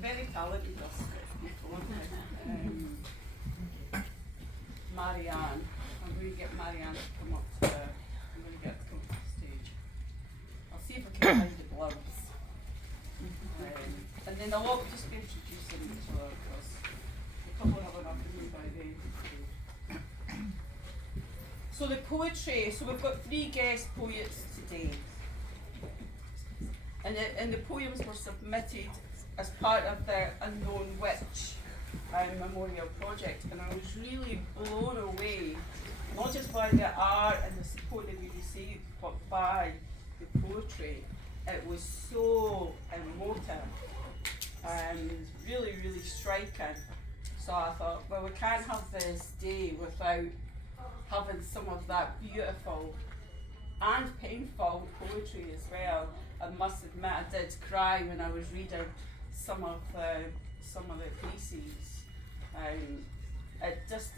very talented, us people, aren't they? Marianne. I'm going to get Marianne to come up to the, I'm going to get her to come up to the stage. I'll see if I can find the gloves. And then I'll just be introducing each other because the couple have enough to me by then. So the poetry, so we've got 3 guest poets today. And the poems were submitted as part of the Unknown Witch Memorial Project, and I was really blown away, not just by the art and the support that we received, but by the poetry. It was so emotive and really, really striking. So I thought, well, we can't have this day without having some of that beautiful and painful poetry as well. I must admit, I did cry when I was reading some of the pieces. It just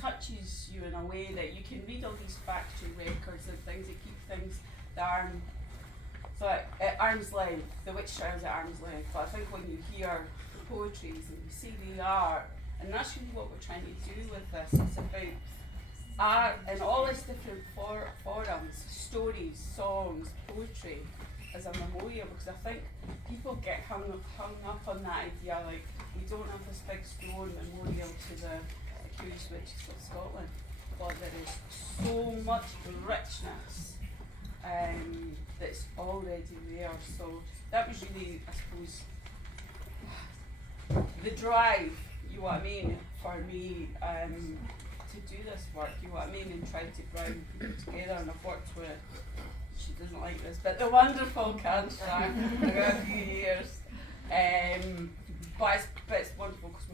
touches you in a way that you can read all these factory records and things that keep things at arm's length. The witch trials at arm's length. But I think when you hear the poetries and you see the art, and that's really what we're trying to do with this. It's about art in all its different forms, stories, songs, poetry, as a memorial, because I think people get hung up on that idea, like we don't have this big stone memorial to the accused witches of Scotland, but there is so much richness that's already there. So that was really, I suppose, the drive, you know what I mean, for me to do this work, you know what I mean, and try to bring people together. And I've worked with, she doesn't like this, but the wonderful Karen Strack for a few years. But it's wonderful because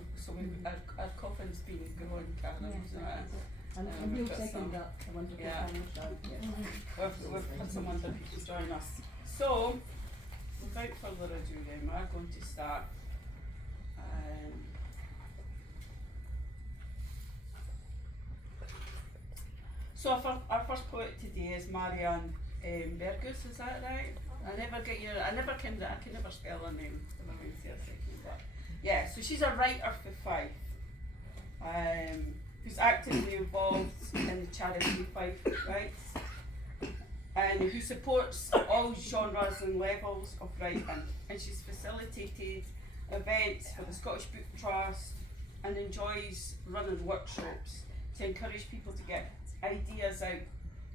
our coffin's been growing, Karen. And you'll second that, the wonderful Karen Strack. We've had some wonderful people join us. So, without further ado then, we're going to start. So our first poet today is Marianne Bergus, is that right? I can never spell her name. But yeah, so she's a writer for Fife, who's actively involved in the charity Fife Rights, and who supports all genres and levels of writing. And she's facilitated events for the Scottish Book Trust and enjoys running workshops to encourage people to get ideas out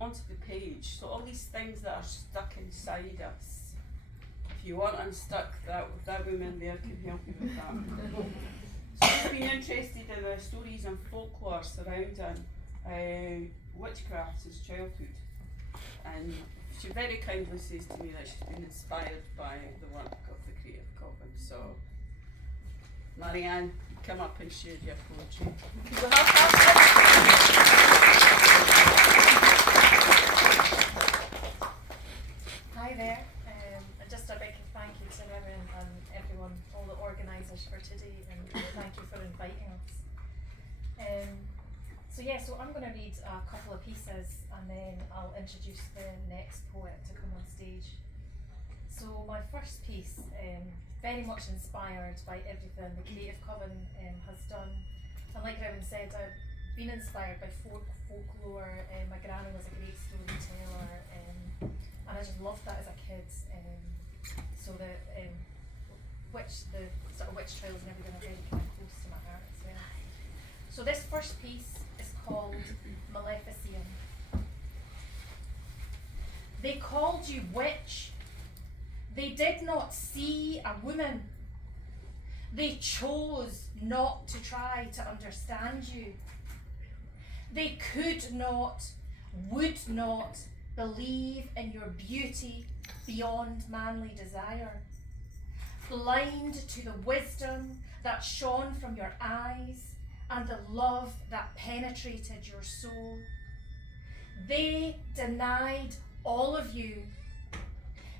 onto the page. So all these things that are stuck inside us, if you want unstuck, that woman there can help you with that. So she's been interested in the stories and folklore surrounding witchcraft since childhood, and she very kindly says to me that she's been inspired by the work of the Creative Commons. So Marianne, come up and share your poetry. Hi there, and just a big thank you to everyone, all the organisers for today, and thank you for inviting us. So I'm going to read a couple of pieces and then I'll introduce the next poet to come on stage. So my first piece, very much inspired by everything the Creative Coven has done, and like Rowan said, I've been inspired by folklore. My granny was a great storyteller, and I just loved that as a kid. So the sort of witch trials and everything are very kind of close to my heart as well. So this first piece is called Maleficent. They called you witch. They did not see a woman. They chose not to try to understand you. They could not, would not believe in your beauty beyond manly desire. Blind to the wisdom that shone from your eyes and the love that penetrated your soul. They denied all of you,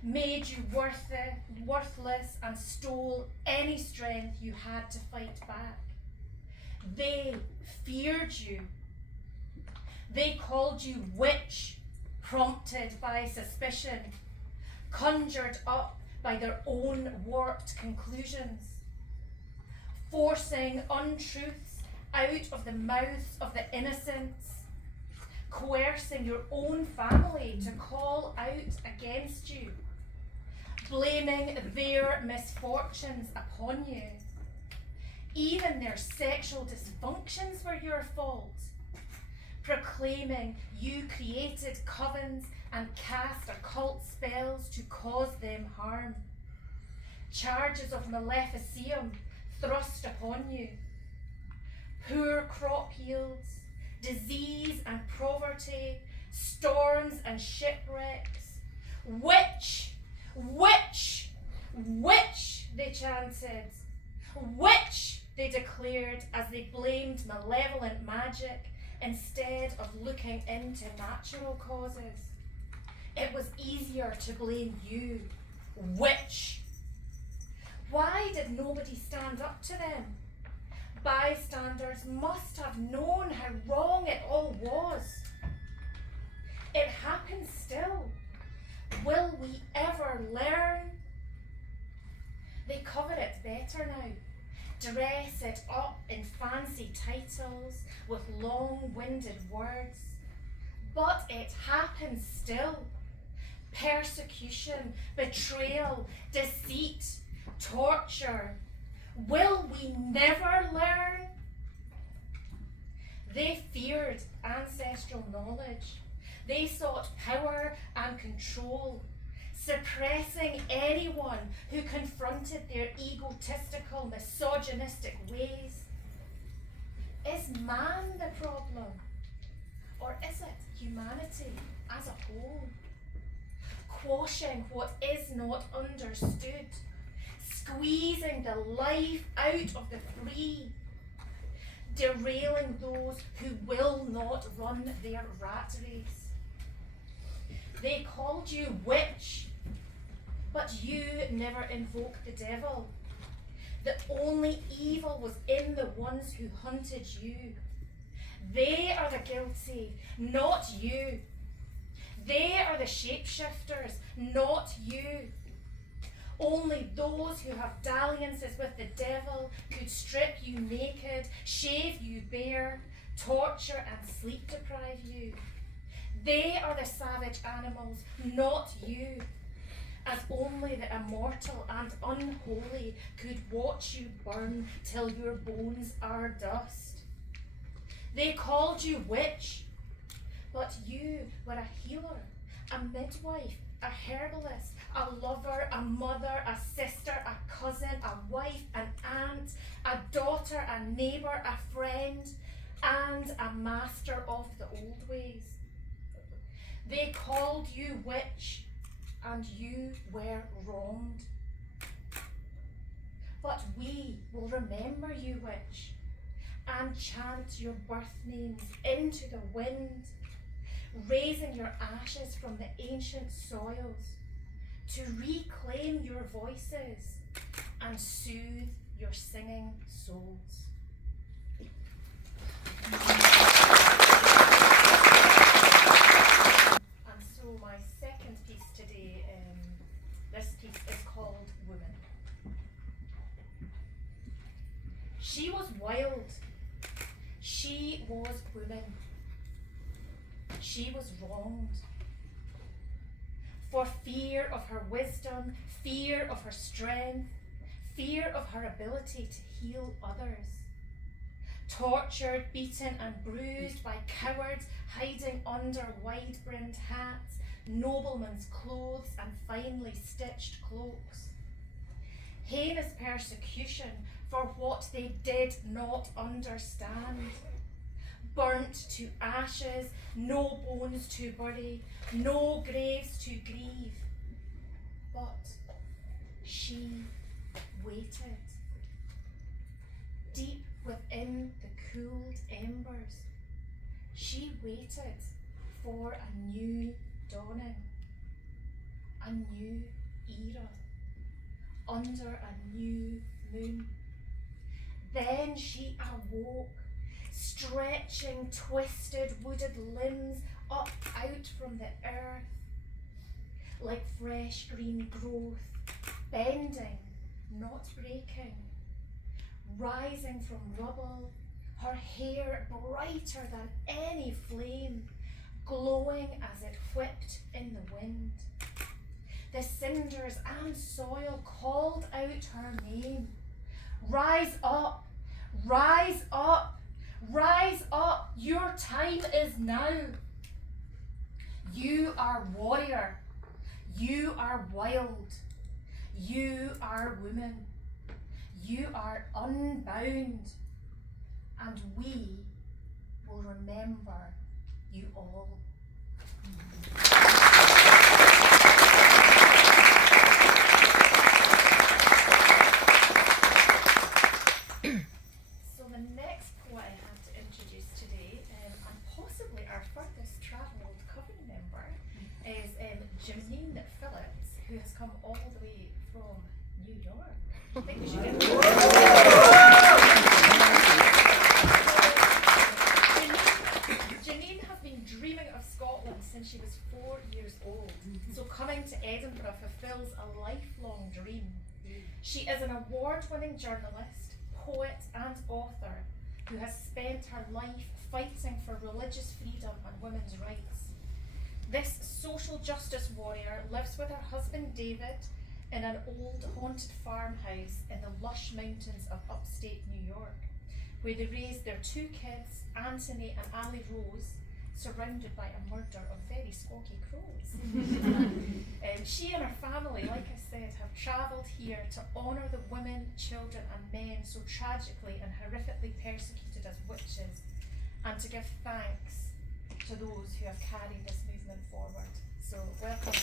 made you worthless, and stole any strength you had to fight back. They feared you. They called you witch, prompted by suspicion, conjured up by their own warped conclusions. forcing untruths out of the mouths of the innocents, coercing your own family to call out against you, blaming their misfortunes upon you. Even their sexual dysfunctions were your fault, proclaiming you created covens and cast occult spells to cause them harm. Charges of maleficium thrust upon you. Poor crop yields, disease and poverty, storms and shipwrecks. Witch, witch, witch, they chanted. Witch, they declared as they blamed malevolent magic instead of looking into natural causes. It was easier to blame you, witch. Why did nobody stand up to them? Bystanders must have known how wrong it all was. It happens still. Will we ever learn? They cover it better now. Dress it up in fancy titles with long-winded words. But it happens still. Persecution, betrayal, deceit, torture. Will we never learn? They feared ancestral knowledge. They sought power and control, suppressing anyone who confronted their egotistical, misogynistic ways. Is man the problem? Or is it humanity as a whole? Quashing what is not understood, squeezing the life out of the free, derailing those who will not run their rat race. They called you witch, but you never invoked the devil. The only evil was in the ones who hunted you. They are the guilty, not you. They are the shapeshifters, not you. Only those who have dalliances with the devil could strip you naked, shave you bare, torture and sleep deprive you. They are the savage animals, not you, as only the immortal and unholy could watch you burn till your bones are dust. They called you witch, but you were a healer, a midwife, a herbalist, a lover, a mother, a sister, a cousin, a wife, an aunt, a daughter, a neighbour, a friend, and a master of the old ways. They called you witch, and you were wronged. But we will remember you, witch, and chant your birth names into the wind, raising your ashes from the ancient soils to reclaim your voices and soothe your singing souls. And so my second piece today, this piece is called Woman. She was wild. She was woman. She was wronged. For fear of her wisdom, fear of her strength, fear of her ability to heal others. Tortured, beaten and bruised by cowards hiding under wide-brimmed hats, noblemen's clothes and finely stitched cloaks. Heinous persecution for what they did not understand. Burnt to ashes, no bones to bury, no graves to grieve. But she waited. Deep within the cooled embers, she waited for a new dawning, a new era, under a new moon. Then she awoke, stretching twisted wooded limbs up out from the earth, like fresh green growth, bending, not breaking, rising from rubble, her hair brighter than any flame, glowing as it whipped in the wind. The cinders and soil called out her name. Rise up, rise up, rise up, your time is now. You are warrior, you are wild, you are woman, you are unbound, and we will remember you all. So the next poet I have to introduce today, and possibly our furthest travelled coven member, is Janine Phillips, who has come all the way from New York. I think we should get Janine has been dreaming of Scotland since she was 4 years old, so coming to Edinburgh fulfills a lifelong dream. She is an award-winning journalist, poet and author who has spent her life fighting for religious freedom and women's rights. This social justice warrior lives with her husband David in an old haunted farmhouse in the lush mountains of upstate New York, where they raised their 2 kids, Anthony and Ali Rose, surrounded by a murder of very squawky crows. She and her family, like I said, have travelled here to honour the women, children and men so tragically and horrifically persecuted as witches, and to give thanks to those who have carried this movement forward. So welcome.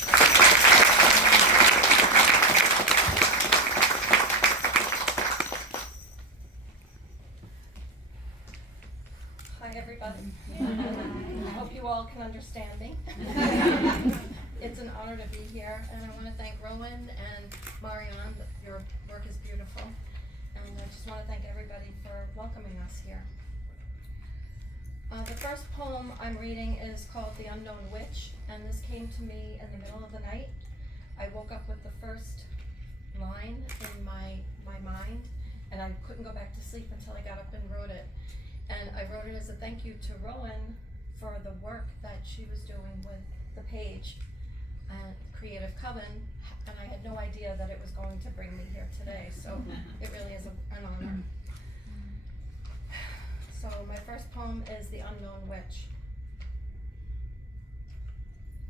Hi everybody. I hope you all can understand me. It's an honor to be here, and I want to thank Rowan and Marianne. Your work is beautiful, and I just want to thank everybody for welcoming us here. The first poem I'm reading is called The Unknown Witch, and this came to me in the middle of the night. I woke up with the first line in my mind, and I couldn't go back to sleep until I got up and wrote it. And I wrote it as a thank you to Rowan for the work that she was doing with the page and Creative Coven, and I had no idea that it was going to bring me here today, so it really is an honor. So my first poem is The Unknown Witch.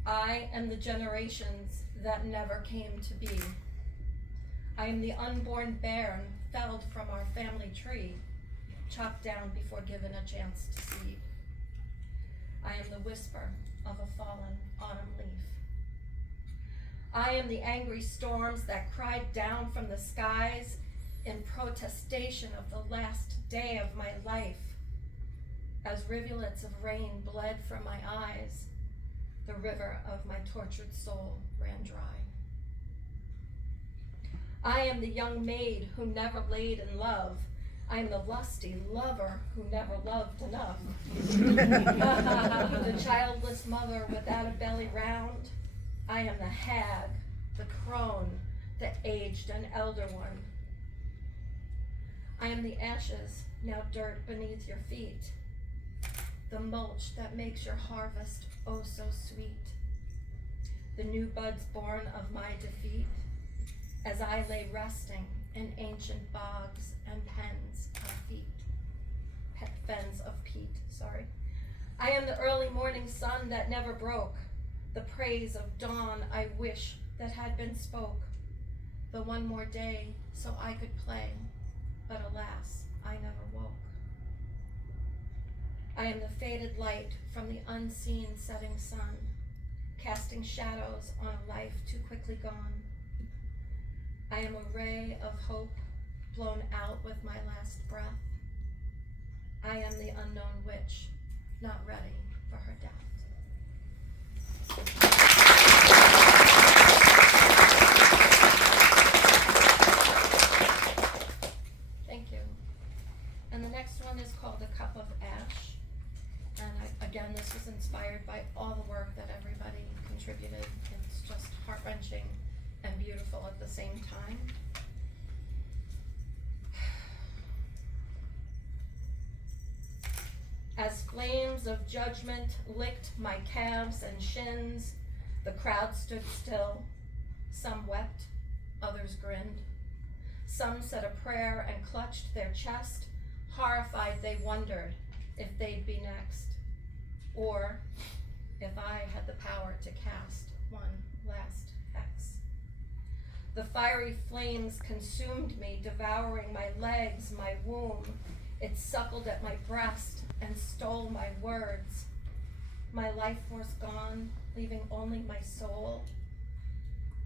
I am the generations that never came to be. I am the unborn bairn felled from our family tree, chopped down before given a chance to see. I am the whisper of a fallen autumn leaf. I am the angry storms that cried down from the skies in protestation of the last day of my life. As rivulets of rain bled from my eyes, the river of my tortured soul ran dry. I am the young maid who never laid in love. I am the lusty lover who never loved enough. The childless mother without a belly round. I am the hag, the crone, the aged and elder one. I am the ashes, now dirt beneath your feet. The mulch that makes your harvest oh so sweet. The new buds born of my defeat, as I lay resting in ancient bogs and fens of peat. I am the early morning sun that never broke, the praise of dawn I wish that had been spoke. The one more day so I could play, but alas, I never woke. I am the faded light from the unseen setting sun, casting shadows on a life too quickly gone. I am a ray of hope blown out with my last breath. I am the unknown witch, not ready for her death. Thank you. And the next one is called A Cup of Ash. And again, this was inspired by all the work that everybody contributed. It's just heart-wrenching and beautiful at the same time. tongues of judgment licked my calves and shins. The crowd stood still. Some wept, others grinned. Some said a prayer and clutched their chest. Horrified, they wondered if they'd be next, or if I had the power to cast one last hex. The fiery flames consumed me, devouring my legs, my womb. It suckled at my breast and stole my words. My life force gone, leaving only my soul.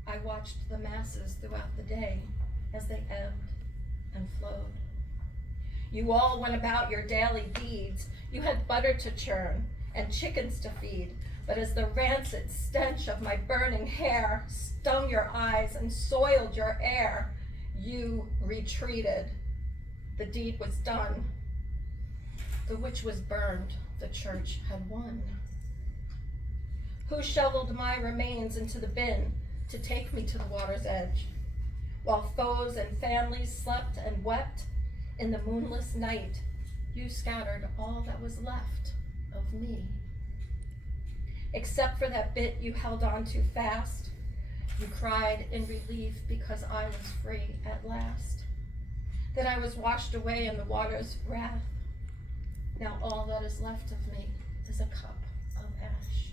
I watched the masses throughout the day as they ebbed and flowed. You all went about your daily deeds. You had butter to churn and chickens to feed, but as the rancid stench of my burning hair stung your eyes and soiled your air, you retreated. The deed was done. The witch was burned. The church had won. Who shoveled my remains into the bin to take me to the water's edge, while foes and families slept and wept in the moonless night? You scattered all that was left of me. Except for that bit you held on to fast, you cried in relief because I was free at last. Then I was washed away in the water's wrath. Now all that is left of me is a cup of ash.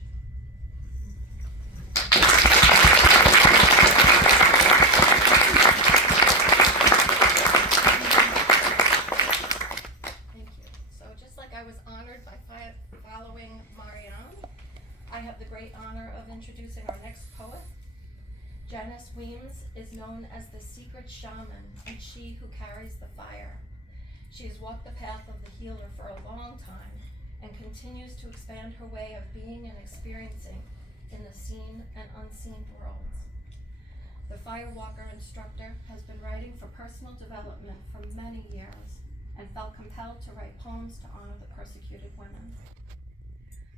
Thank you. So just like I was honored by following Marianne, I have the great honor of introducing our next poet. Janice Weems is known as the secret shaman and she who carries the fire. She has walked the path of the healer for a long time and continues to expand her way of being and experiencing in the seen and unseen worlds. The Firewalker instructor has been writing for personal development for many years and felt compelled to write poems to honor the persecuted women.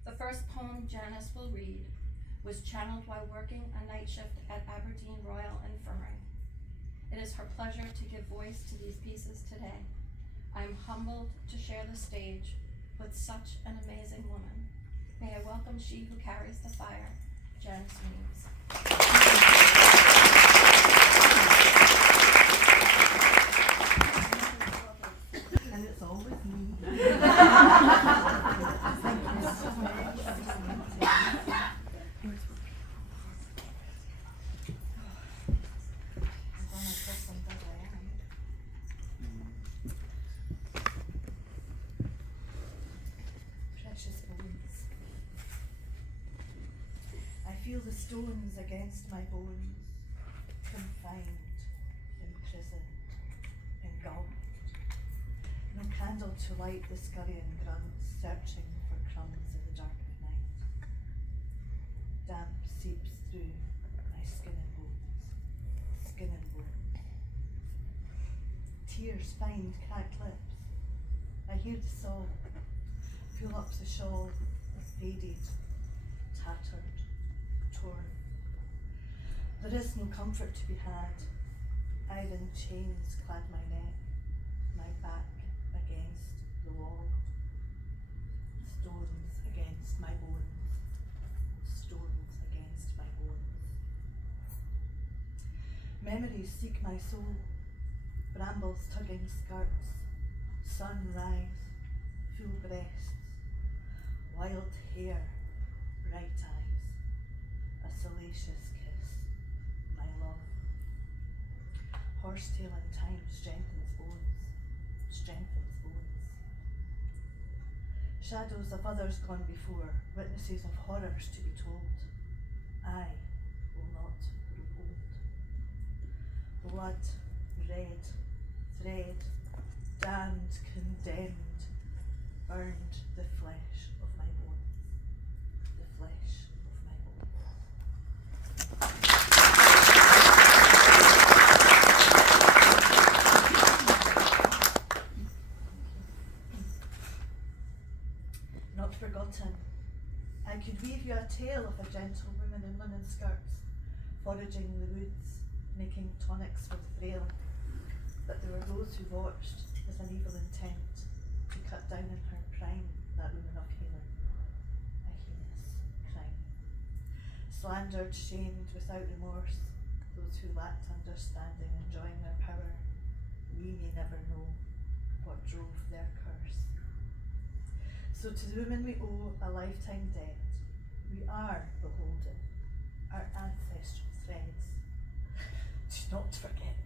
The first poem Janice will read was channeled while working a night shift at Aberdeen Royal Infirmary. It is her pleasure to give voice to these pieces today. I am humbled to share the stage with such an amazing woman. May I welcome she who carries the fire, Janice Weems. And it's always me. Precious bones. I feel the stones against my bones, confined, imprisoned, engulfed. No candle to light the scurrying grunts, searching for crumbs in the dark of night. Damp seeps through my skin and bones. Tears find cracked lips. I hear the sob, pull up the shawl, faded, tattered, torn. There is no comfort to be had. Iron chains clad my neck, my back against the wall. Stones against my bones, stones against my bones. Memories seek my soul, brambles tugging skirts, sunrise, full breasts, wild hair, bright eyes, a salacious kiss, my love. Horsetail in time strengthens bones. Shadows of others gone before, witnesses of horrors to be told. I will not grow old. Blood, red, thread, damned, condemned, burned the flesh of my bones. The flesh of my bones. Not forgotten. I could weave you a tale of a gentle woman in linen skirts, foraging the woods, making tonics for the frail. But there were those who watched with an evil intent to cut down in her prime, that woman of healing. slandered, shamed without remorse, those who lacked understanding enjoying their power, we may never know what drove their curse. So to the women we owe a lifetime debt, we are beholden our ancestral threads. Do not forget